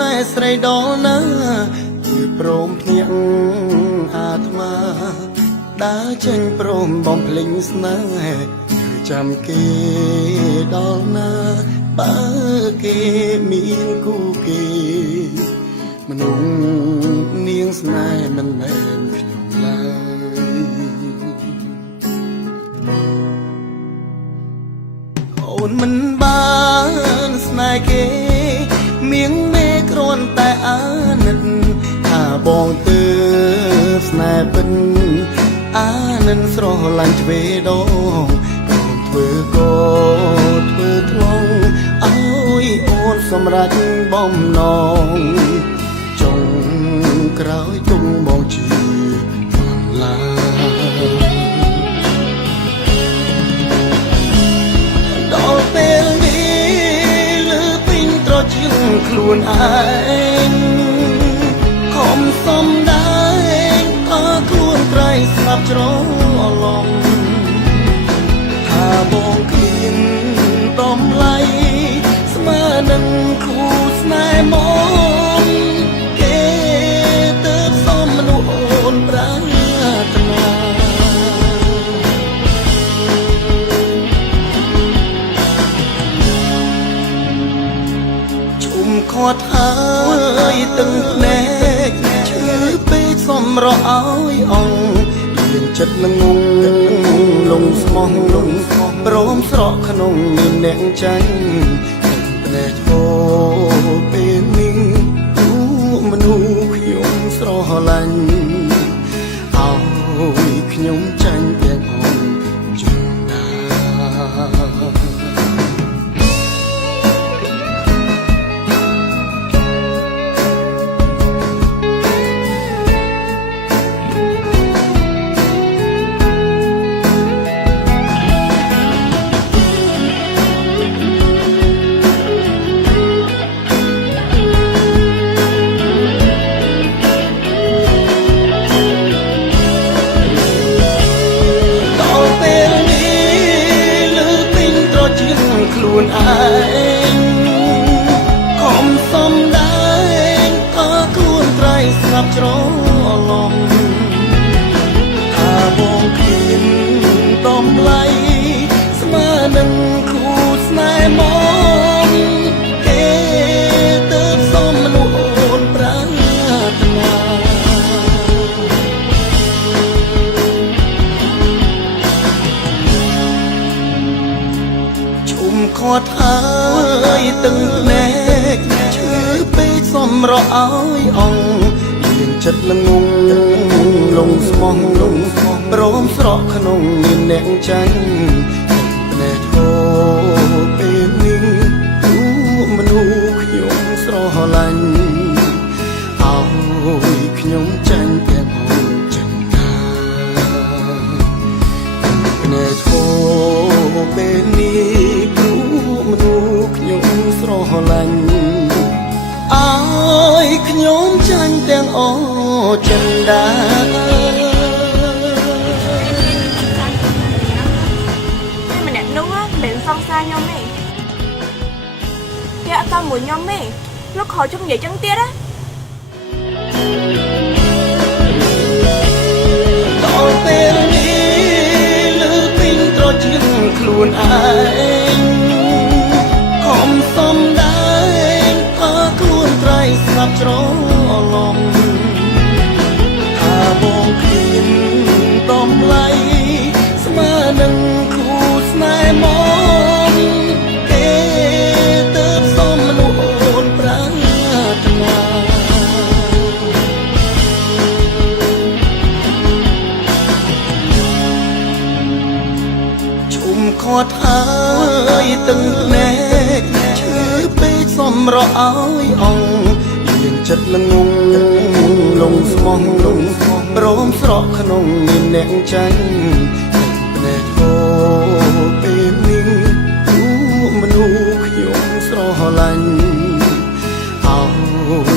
នេហ៍ស្រីដល់ណាជាព្រមភ្ញាក់អាត្មាដើរចេញព្រមបំភ្លេងស្នេហ៍ចាំគេដល់ណាបើគេមានគូគេមនុស្សនាងស្នេហ៍មិនមែនខ្ញុំឡើយអូនមិនបានស្នេហ៍គេមៀងមេគ្រាន់តែអាណិតថាបងទើបស្នេហ៍ពិនអានិនស្រស់ឡាញ់ទ្វេដងកូនធ្វើក៏ធ្វើថ្លង់ឲ្យអូនសម្រេចបំណងចុងក្រោយទុំបងជាបន្លាដល់ពេលនេះលើពេញត្រជាងខ្លួនឯងខំសំដែងក៏ខ្លួនប្រៃស្លាប់ច្រឡំថាបងគ្មានតម្លៃស្មើនឹងគូស្នេហ៍មកគេទៅសំមនុស្សអូនប្រាថ្នាជុំខត់ហើយទឹកភ្នែកឈឺពេកសម្រក់ឲ្យអងលៀងចិត្តល្ងងលងស្មោះព្រមស្រក់ក្នុងអ្នកចាញ់ភ្នែកធោពេលនេះទូមនុស្សខ្ញុំស្រឡាញ់ឲ្យខ្ញុំចាញ់ទាំងអងជុំដាខ្លួនឯងខំសំដែងក៏ខ្លួនត្រៃស្លាប់ច្រឡំថាបងគ្មានតម្លៃស្មើនឹងគូស្នេហ៍មកគេទៅសំមនុស្សអូនប្រាថ្នាខត់ហើយទឹកភ្នែកឈឺពេកសម្រក់ឲ្យអងលៀងចិត្តល្ងងលងស្មោះព្រមស្រក់ក្នុងអ្នកចាញ់ភ្នែកធោពេលនេះទូមនុស្សខ្ញុំស្រឡាញ់ឲ្យខ្ញុំចាញ់ទាំងអងចិនតាភ្នែកធោពេលនេះមនុស្សខ្ញុំស្រឡាញ់ឲ្យខ្ញុំចាញ់ទាំងអចិនដានេះម្នាក់នោះមិនសង្សារខ្ញុំទេគេអត់តាមមួយខ្ញុំទេលោកខជុំនិយាយចឹងទៀតណាដល់ពេលនេះលើពេញត្រជាងខ្លួនឯងខំសំដែងក៏ខ្លួនត្រៃស្លាប់ច្រឡំថាបងគ្មានតម្លៃស្មើនឹងគូស្នេហ៍មកគេទៅសំមនុស្សអូនប្រាថ្នាជុំខត់ហើយទឹកភ្នែកឈឺពេកសម្រក់ឲ្យអងលៀងចិត្តល្ងងលងស្មោះព្រមស្រក់ក្នុងអ្នកចាញ់ភ្នែកធោពេលនេះទូមនុស្សខ្ញុំស្រឡាញ់ឲ្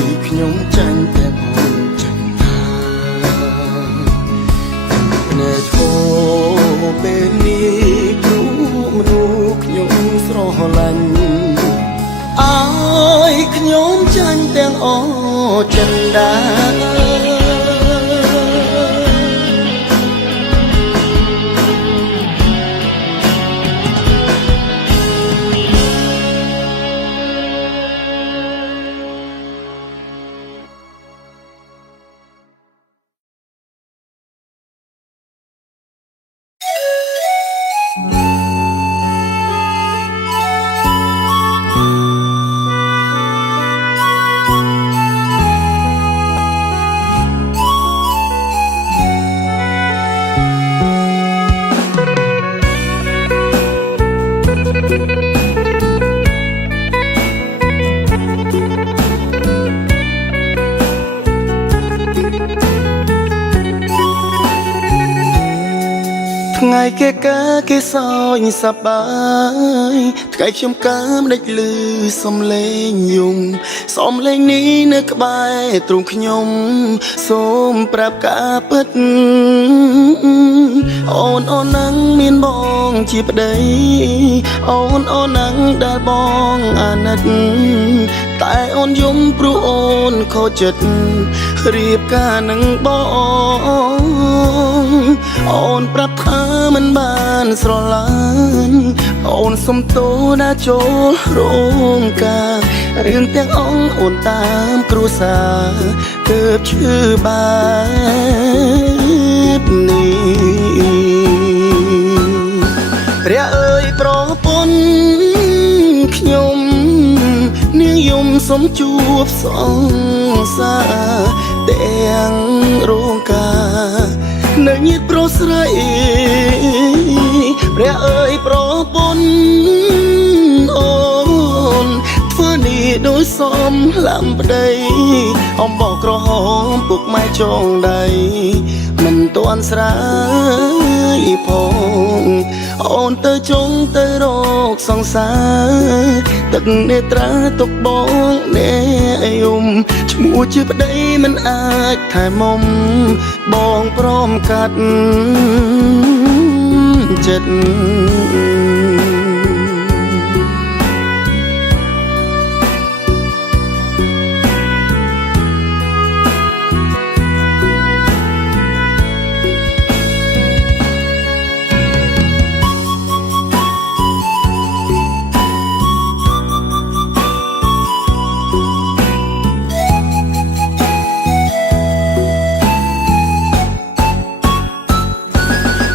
យខ្ញុំចាញ់ទាំងអងចិនតាភ្នែកធោពេលនេះទូមនុស្សខ្ញុំស្រឡាញ់ឲ្យខ្ញុំចាញ់ទាំង ថ្ងៃគេកើគេសោញសប្បាយថ្ងៃខ្ញុំកើមដេចលឺសំឡេងយំសំឡេងនេះនៅក្បែរទ្រូងខ្ញុំសូមប្រាប់ការពិតអូននឹងមានបងជាប្តីអូននឹងដែលបងអាណិតតែអូនយំព្រោះអូនខូចចិត្តរៀបការនឹងបងអូនប្រាប់ថាមិនបានស្រឡាញ់អូនសុំទោសដែលចូលរោងការរឿងទាំងអងអូនតាមគ្រួសារទើបឈឺបែបនេះព្រះអើយប្រពន្ធខ្ញុំនាងយំសុំជួបសង្សារទាំងរោងការនៅញាតប្រុសស្រីព្រះអើយប្រពន្ធអូនធ្វើនេះដោយសមលំប្តីអំបោះក្រហមពុកម៉ែចងដៃមិនទាន់ស្រាយផងអូនទៅចង់ទៅរកសង្សារទឹកនេត្រាទុកបងអ្នកយំឈ្មោះជាប្តីមិនអាចថែមុំបងព្រមកាត់ចិត្ត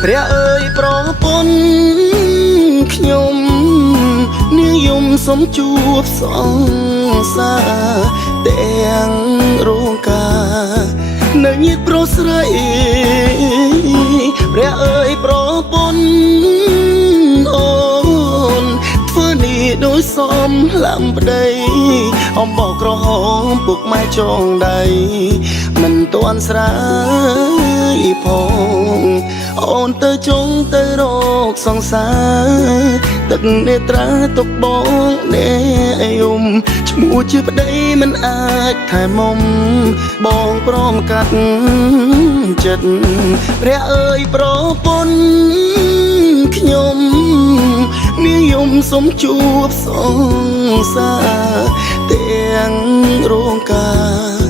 ព្រះអើយប្រពន្ធខ្ញុំនាងយំសុំជួបសង្សារទាំងរោងការនៅញាតប្រុសស្រីព្រះអើយប្រពន្ធអូនធ្វើនេះដោយសមលំប្តីអំបោះក្រហមពុកម៉ែចងដៃមិនទាន់ស្រាយផងអូនទៅចង់ទៅរកសង្សារទឹកនេត្រាទុកបងអ្នកយំឈ្មោះជាប្តីមិនអាចថែមុំបងព្រមកាត់ចិត្តព្រះអើយប្រពន្ធខ្ញុំនាងយំសុំជួបសង្សារទាំងរោងការ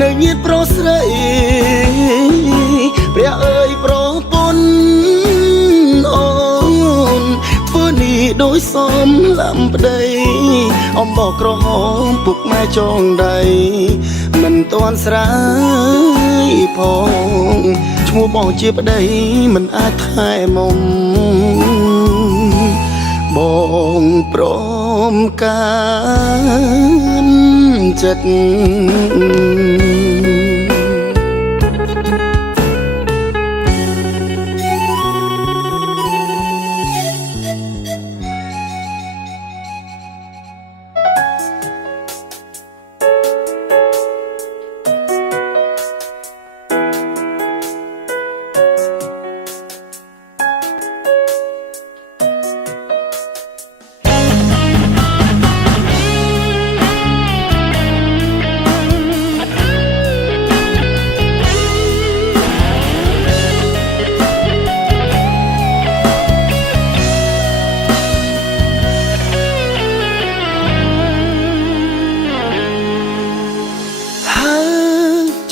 នៅញាតប្រុសស្រីព្រះអើយប្រពន្ធអូនធ្វើនេះដោយសមលំប្តីអំបោះក្រហមពុកម៉ែចងដៃមិនទាន់ស្រាយផងឈ្មោះបងជាប្តីមិនអាចថែមុំបងព្រមការចិត្ត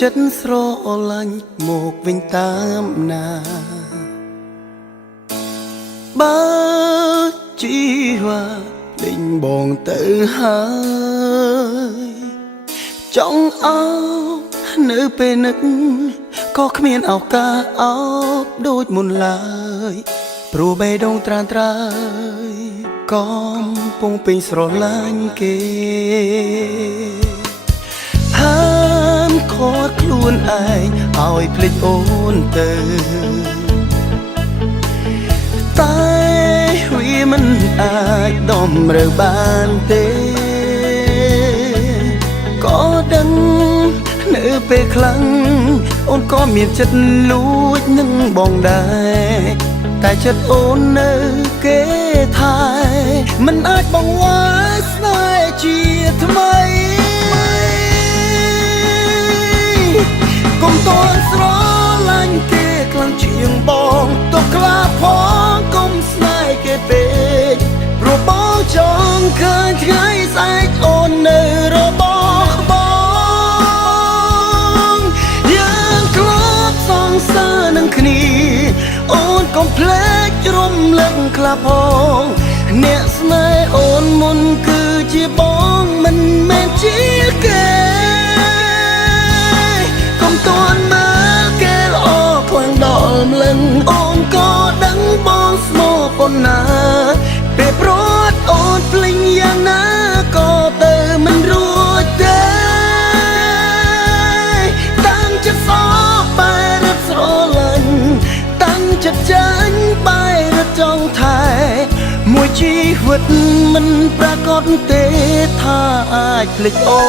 ចិត្តស្រឡាញ់មកវិញតាមណាបើជីវ៉ាលេងបងទៅហើយចង់អោបនៅពេលនឹកក៏គ្មានឱកាសអោបដូចមុនឡើយព្រោះបេះដូងត្រានត្រើយកំពុងពេញស្រឡាញ់គេខត់ខ្លួនឯងឲ្យភ្លេចអូនទៅតែវាមិនអាចដំរើបានទេក៏ដឹងនៅពេលខ្លាំងអូនក៏មានចិត្តលួចនឹងបងដែរ តែចិត្តអូននៅគេថែមិនអាចបងវ៉ាស្នេហ៍ជាថ្មីកុំតន់ស្រឡាញ់គេខ្លាំងជាងបងទុកខ្លាផងកុំស្នេហ៍គេពេកព្រោះបងចង់ឃើញថ្ងៃស្អែកអូននៅរបស់បងយើងធ្លាប់សងសើនឹងគ្នាអូនកុំភ្លេចរំលឹកខ្លះផងអ្នកស្នេហ៍អូនមុនគឺជាបងមិនមែនជាគេកុំតន់មើលគេល្អខ្លាំងដល់ម្លឹងអូនក៏ដឹងបងស្មោះប៉ុណ្ណាពេលព្រាត់អូនភ្លេចយ៉ាងណាក៏ទៅមិនរួចទេតាំងចិត្តសោកបែររត់ស្រលាញ់តាំងចិត្តចាញ់បែររត់ចង់ថែមួយជីវិតមិនប្រកបទេថាអាចភ្លេចអូ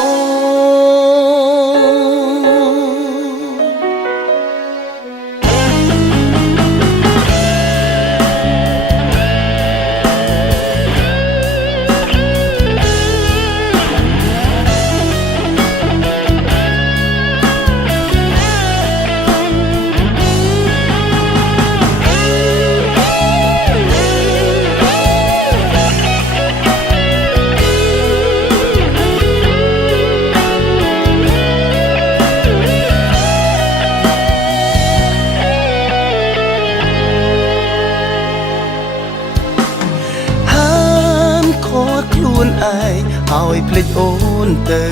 ខ្លួនឯងឲ្យភ្លេចអូនទៅ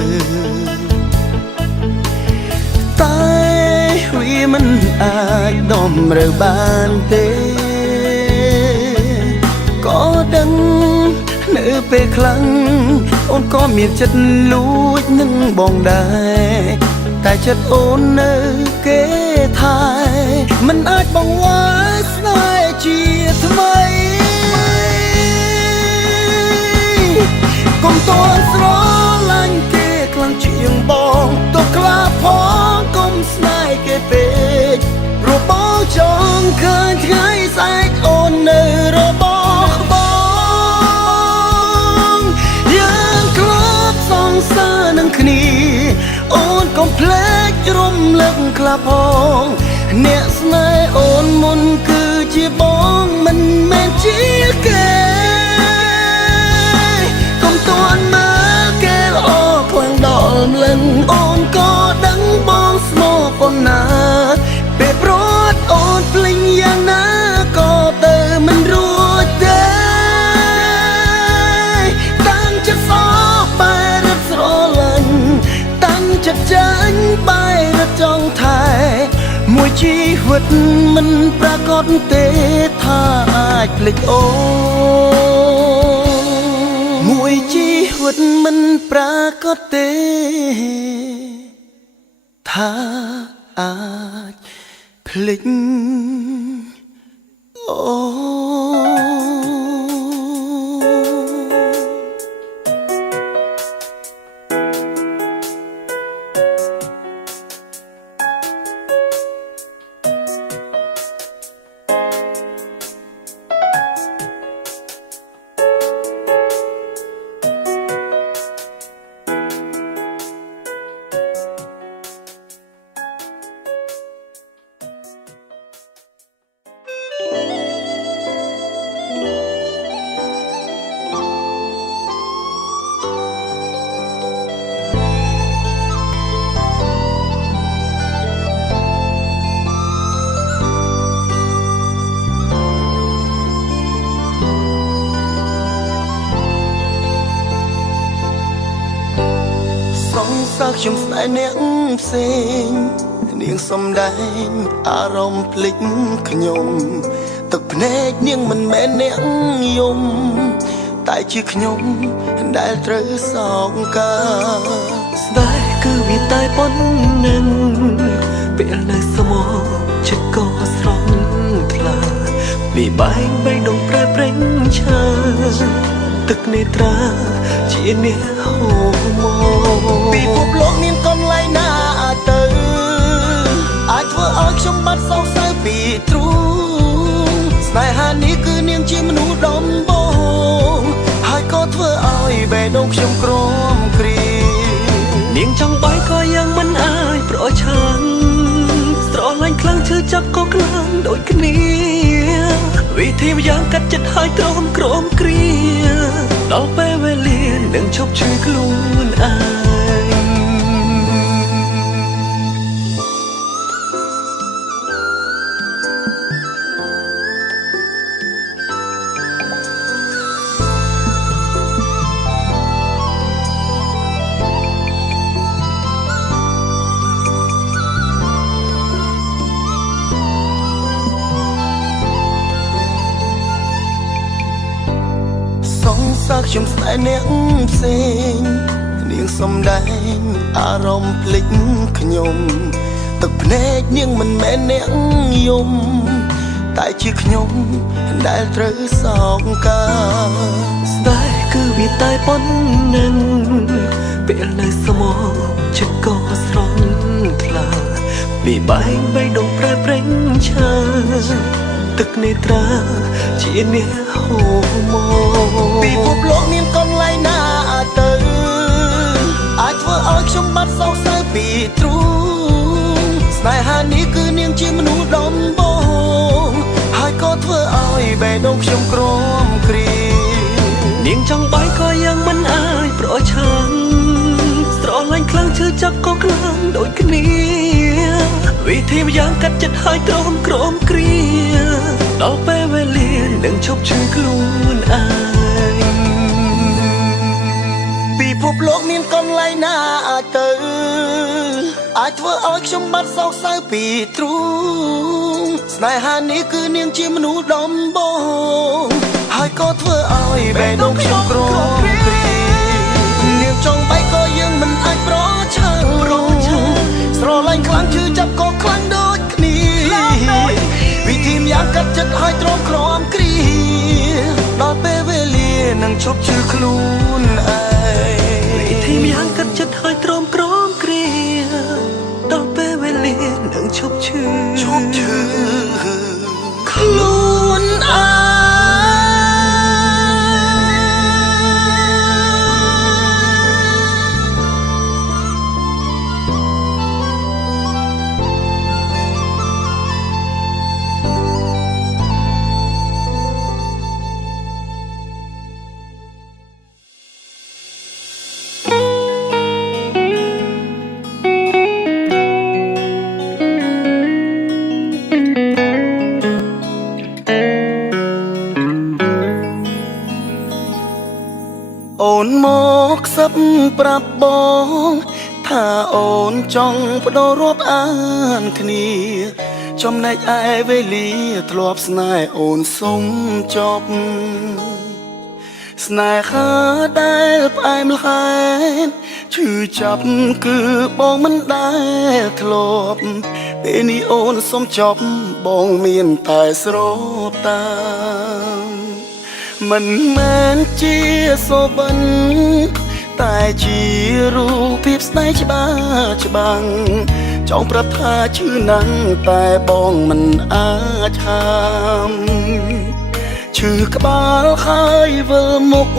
តែវាមិនអាចតម្រូវបានទេក៏ដឹងនៅពេលខ្លាំងអូនក៏មានចិត្តលួចនឹងបងដែរតែចិត្តអូននៅគេថែមិនអាចបងវ៉ាស្នេហ៍ជាថ្មីកុំតន់ស្រឡាញ់គេខ្លាំងជាងបងទុកខ្លាផងកុំស្នេហ៍គេពេកព្រោះបងចង់ឃើញថ្ងៃស្អែកអូននៅរបស់បងយើងធ្លាប់សងសើនឹងគ្នាអូនកុំភ្លេចរំលឹកខ្លះផងអ្នកស្នេហ៍អូនមុនគឺជាបងមិនមែនជាគេតន់មើលគេល្អខ្លាំងដល់ម្លឹងអូនក៏ដឹងបងស្មោះប៉ុណ្ណាពេលព្រាត់អូនភ្លេចយ៉ាងណាក៏ទៅមិនរួចទេតាំងចិត្តសោកបែររត់ស្រលាញ់តាំងចិត្តចាញ់បែររត់ចង់ថែមួយជីវិតមិនប្រកបទេថាអាចភ្លេចអូមួយជីវិតមិនប្រកបទេថាអាចភ្លេចអូខ្ញុំស្នេហ៍អ្នកផ្សេងនាងសំដែងអារម្មណ៍ភ្លេចខ្ញុំទឹកភ្នែកនាងមិនមែនអ្នកយំតែជាខ្ញុំដែលត្រូវសោកការស្នេហ៍គឺវាតែប៉ុណ្្នឹងពេលនៅស្មោះចិត្តក៏ស្រស់ថ្លាពីបែងបីដងប្រែប្រេងឆាទឹកនេត្រាជាអ្នកហូរមកពិភពលោកមានកន្លែងណាទៅអាចធ្វើឲ្យខ្ញុំបាត់សោកសៅពីទ្រូងស្នេហ បេះដូងខ្ញុំក្រំគ្រានាងចង់បាយក៏ยังមិនអាចប្រឆាំងស្រឡាញ់ខ្លាំងឈឺចាប់ក៏ខ្លាំងដូចគ្នាវិធីម្យ៉ាងកាត់ចិត្តហើយទ្រាំក្រំគ្រាដល់ពេលវេលានឹងឈប់ឈឺខ្លួនឯងខ្ញុំស្នេហ៍អ្នកផ្សេងនាងសំដែងអារម្មណ៍ភ្លេចខ្ញុំទឹកភ្នែកនាងមិនមែនអ្នកយំតែជាខ្ញុំដែលត្រូវសោកការស្នេហ៍គឺវាតែប៉ុណ្ណឹងពេលនៅស្មោចិត្តក៏ស្រន់ថ្លាពីបែងបេះដូងប្រែប្រែងឆាទឹកនេត្រាជាអ្នកហូរមកពិភពលោកមានកន្លែងណាទៅអាចធ្វើឲ្យខ្ញុំបាត់សោកសៅពីទ្រូងស្នេហានេះគឺនាងជាមនុស្សដំបងហើយក៏ធ្វើឲ្យបេះដូងខ្ញុំក្រំគ្រានាងចង់បាយក៏ยังមិនអាចប្រឆាំងស្រឡាញ់ខ្លាំងឈឺចាប់ក៏ខ្លាំងដូចគ្នាវិធីម្យ៉ាងកាត់ចិត្តហើយទ្រាំក្រំគ្រាដល់ពេលវេលានឹងឈប់ឈឺខ្លួនឯងពិភពលោកមានកន្លែងណាទៅអាចធ្វើឲ្យខ្ញុំបាត់សោកសៅពីទ្រូងស្នេហានេះគឺនាងជាមនុស្សដំបងហើយក៏ធ្វើឲ្យបេះដូងខ្ញុំក្រំគ្រានាងចង់បែកក៏យើងមិនអាចប្រឆាំងស្រឡាញ់ខ្លាំងឈឺចាប់ក៏ខ្លាំងដូចគ្នាវិធីម្យ៉ាងកាត់ចិត្តឲ្យទ្រាំក្រំគ្រាដល់ពេលវេលានឹងឈប់ឈឺខ្លួនឯងវិធីម្យ៉ាងកាត់ចិត្តឲ្យទ្រាំក្រំគ្រាដល់ពេលវេលានឹងឈប់ឈឺខ្លួនឯងអូនមកសឹបប្រាប់បងថាអូនចង់បដូររាប់អានគ្នាចំណែកឯវេលាធ្លាប់ស្នេហ៍អូនសុំចប់ស្នេហាដែលផ្អែមល្ហែមឈឺចាប់គឺបងមិនដែលធ្លាប់ពេលនេះអូនសុំចប់បងមានតែស្រូបតាមមិនមែនជាសូបិនតែជារូបភាពស្នេហ៍ច្បាស់ចង់ប្រាប់ថាឈឺណាស់តែបងមិនអាចហាមឈឺក្បាលហើយវិលមុខ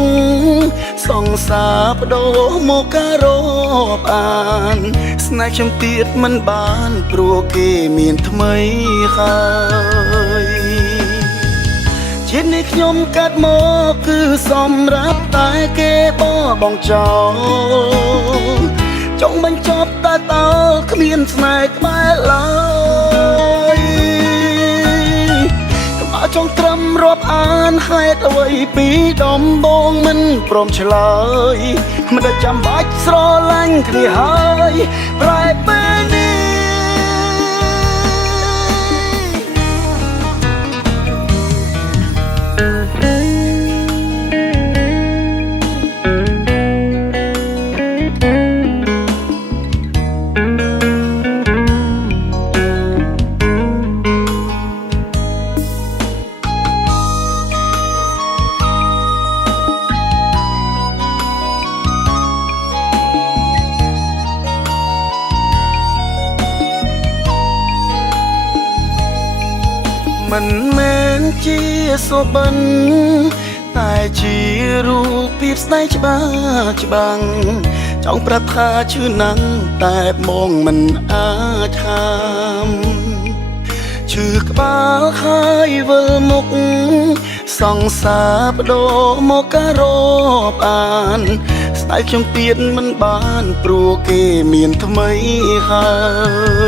សង្សារបដូរមកការរាប់អានស្នេហ៍ខ្ញុំទៀតមិនបានព្រោះគេមានថ្មីហើយជាតិនេះខ្ញុំកាត់មកគឺសម្រាប់តែគេបងចោលចង់បញ្ចប់តែតើគ្មានស្នេហ៍ក្បែរឡើយមកចង់ត្រឹមរាប់អានហេតុអ្វីពីដំបងមិនព្រមឆ្លើយមិនដែលចាំបាច់ស្រឡាញ់គ្នាហើយប្រែពេលនេះមិនមែនជាសូបិនតែ តែជារូបភាពស្នេហ៍ច្បាស់ច្បាំងចង់ប្រាប់ថាឈឺណាស់តែបងមិនអាចហាមឈឺក្បាលហើយវិលមុខសង្សារបដូរមកការរាប់អានស្ដាយខ្ញុំទៀតមិនបានព្រោះគេមានថ្មីហើ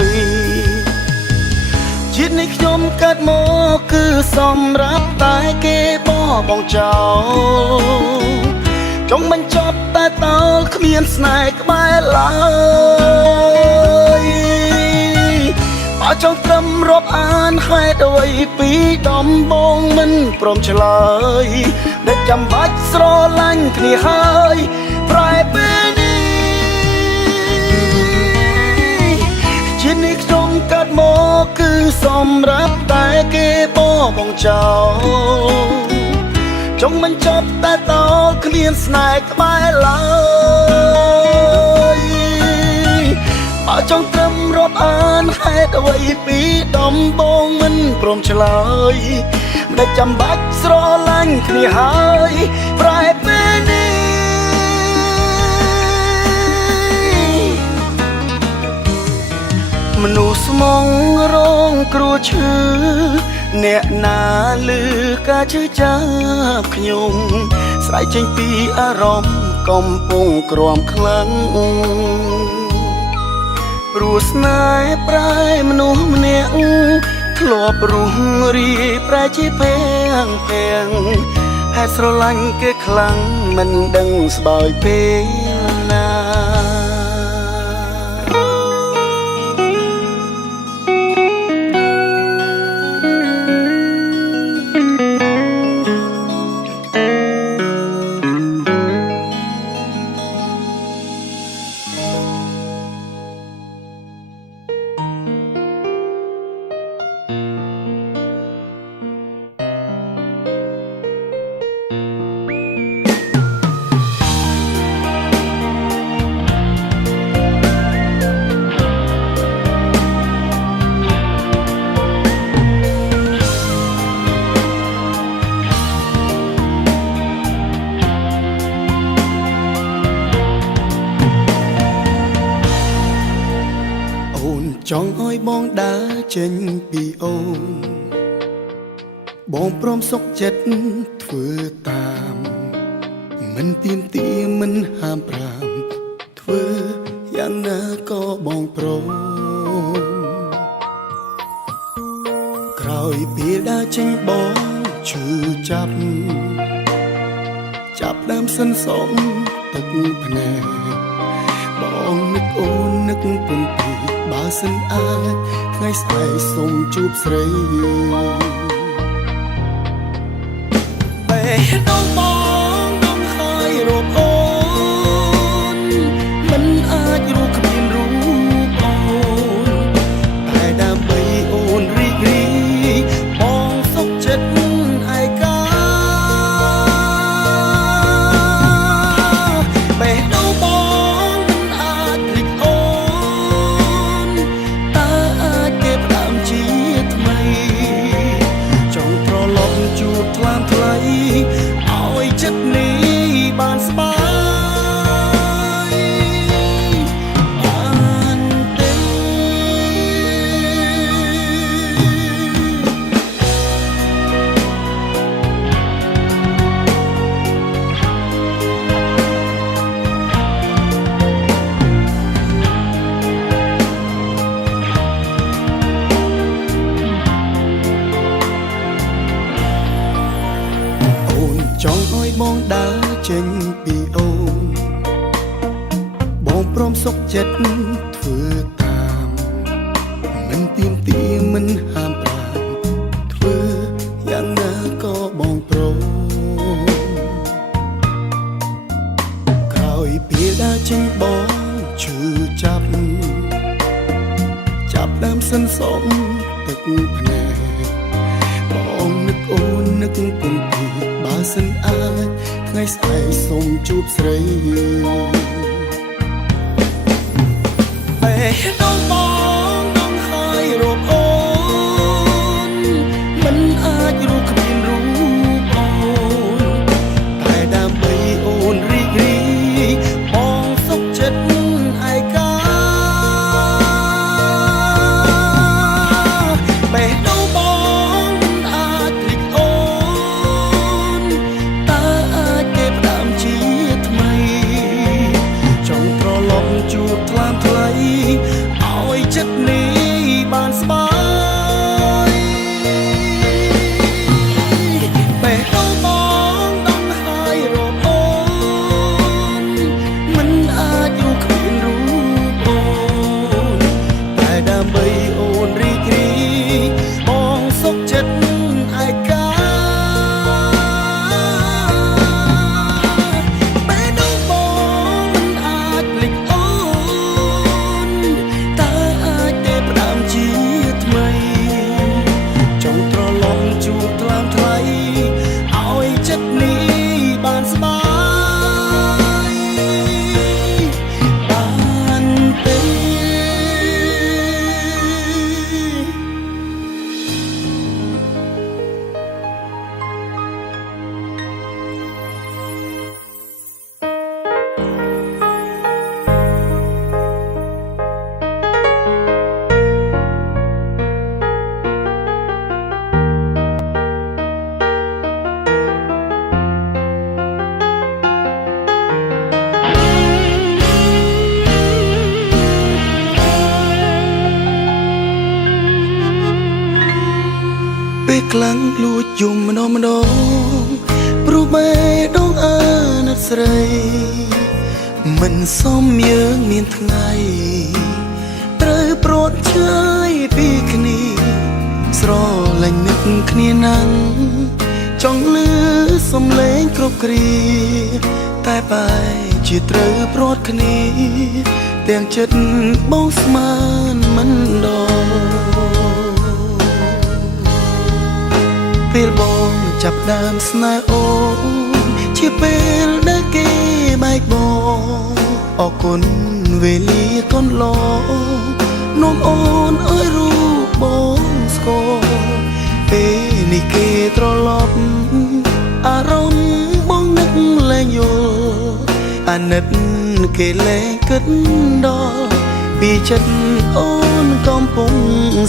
យជាតិនេះខ្ញុំកើតមកគឺសម្រាប់តែគេបោះបង់ចោលចង់បញ្ចប់តែតើគ្មានស្នេហ៍ក្បែរឡើយបើចង់ត្រឹមរាប់អានហេតុអ្វីពីដំបងមិនព្រមឆ្លើយដែលចាំបាច់ស្រឡាញ់គ្នាហើយប្រែពេលនេះជានេះខ្ញុំកើតមកគឺសម្រាប់តែគេបោះបង់ចោលចង់បញ្ចប់តែតើគ្មានស្នេហ៍ក្បែរឡើយបើចង់ត្រឹមរាប់អានហេតុអ្វីពីដំបងមិនព្រមឆ្លើយមិនចាំបាច់ស្រឡាញ់គ្នាហើយប្រែពេលនេះមនុស្សស្មងរងគ្រោះឈឺអ្នកណាឮការឈឺចាប់ខ្ញុំស្រែកចេញពីអារម្មណ៍កំពុងក្រំខ្លាំងព្រោះស្នេហ៍ប្រែមនុស្សម្នាក់ធ្លាប់រស់រីប្រែជាពេងពេងហេតុស្រឡាញ់គេខ្លាំងមិនដឹងស្បើយពេលណាចង់ឲ្យបងដើរចេញពីអូនបងព្រមសុខចិត្តធ្វើតាមមិនទៀមទាមិនហាមប្រាមធ្វើយ៉ាងណាក៏បងព្រមក្រោយពេលដើរចេញបងឈឺចាប់ដើមសិនសំទឹកភ្នែកបងនឹកអូននឹកពុនពីបើសិនអាចថ្ងៃស្អែកសូមជួបស្រីពេលដល់បងនឹងហើយរកអូនមិនអាចរកគ្មានរូបអូនតែដើម្បីអូនរីករាយបងសុខចិត្តឯកាពេលដល់បងមិនអាចភ្លេចអូនតើអាចគេផ្ដើមជាថ្មីចង់ត្រឡប់ជួបថ្លាមថ្លៃឲ្យចិត្តនេះបានស្បាយបានទេចង់ឲ្យបងដើរចេញពីអូនបងព្រមសុខចិត្តធ្វើតាមមិនទៀមទាមិនហាមប្រាមធ្វើយ៉ាងណាក៏បងព្រមក្រោយពេលដើរចេញបងឈឺចាប់ដើមសិនសំទឹកភ្នែកបងនឹកអូននឹកពុនពីបើសិនអាចថ្ងៃស្អែកសូមជួបស្រីពេលដល់បងនឹងហើយរកអូនមិនអាចរកគ្មានរូបអូន ពេលខ្លាំងលួចយំម្ដងព្រោះបែដងអាណិតស្រីមិនសមយើងមានថ្ងៃត្រូវប្រត់ឆ្ងាយពីគ្នាស្រលាញ់នឹកគ្នាណាំងចង់លឺសំឡេងគ្រប់គ្រាតែបែជាត្រូវប្រត់គ្នាទាំងចិត្តបងស្មានមិនដល់ពេលបងចាប់ដើមស្នេហ៍អូនជាពេលដែលគេបែកបងអរគុណវេលាកន្លងនាំអូនអើយរូបបងស្គាល់ពេលនេះគេត្រឡប់អារម្មណ៍បងនឹកលែងយល់អាណិតគេលែងគិតដល់ពីចិត្តអូនកំពុង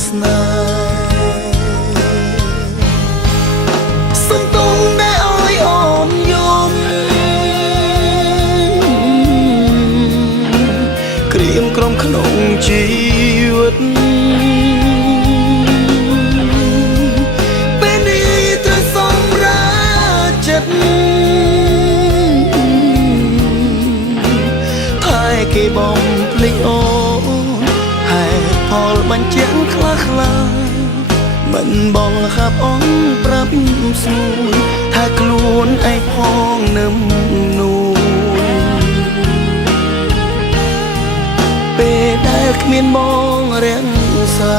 ស្នេហ៍សង្ទងដែលអើយអូនយំក្រៀមក្រំក្នុងជីវិតពេលនេះត្រូវសម្រាប់ចិត្តថែគេបំភ្លេចអូនហេតុផលបញ្ជាក់ខ្លះមិនបងខាប់អងប្រាប់ស្រួលថាខ្លួនឯងផងនឹមនួនពេលដែលគ្មានបងរាំងសា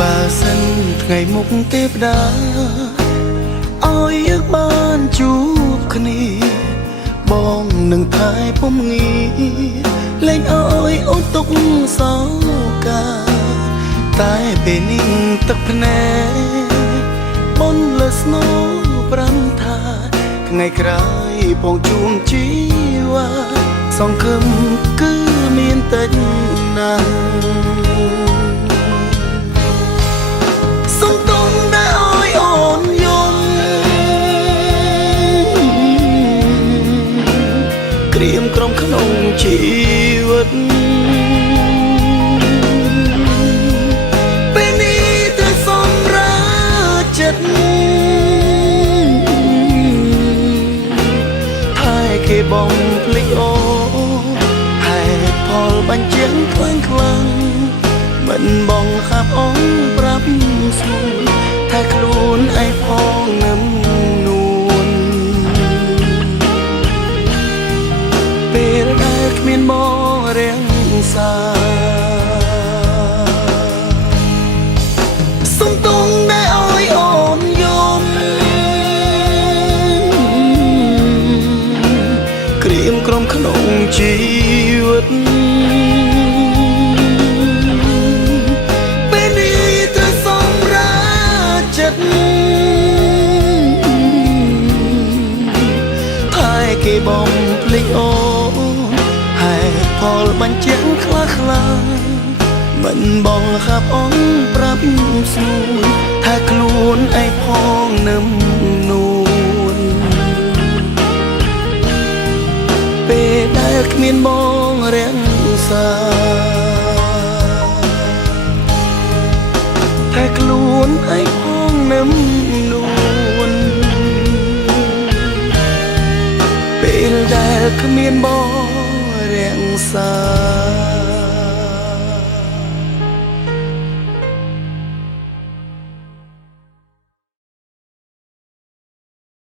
បើសិនថ្ងៃមុខទេវតាឲ្យយើងបានជួបគ្នាបងនឹងថែពុំងារលែងឲ្យអូនទុកសោកាតែពេលនេះទឹកភ្នែកបនលើស្នូប្រាំថាថ្ងៃក្រោយបងជួងជីវ៉ាសង្ឃឹមគឺមានតែណាស់សង្ទងដែលអើយអូនយំក្រៀមក្រំក្នុងជីវិតពេលនេះត្រូវសម្រាប់ចិត្តថែគេបំភ្លេចអូហេតុផលបញ្ជាក់ខ្លាំងមិនបងខាប់អងប្រាប់ស្រួលថាខ្លួនឯងផងនឹមនួនពេលដែលគ្មានបងរាំងសាសង្ទងដែលអើយអូនយំក្រៀមក្រំក្នុងជីវិតគេបំភ្លេចអូហេតុផលបញ្ជាក់ខ្លះមិនបងខាប់អងប្រាប់ស្រួលថាខ្លួនឯងផងនឹមនួនពេលដែលគ្មានបងរាំងសាថាខ្លួនឯងផងនឹមនួនពេលដែលគ្មានបងរាំងសា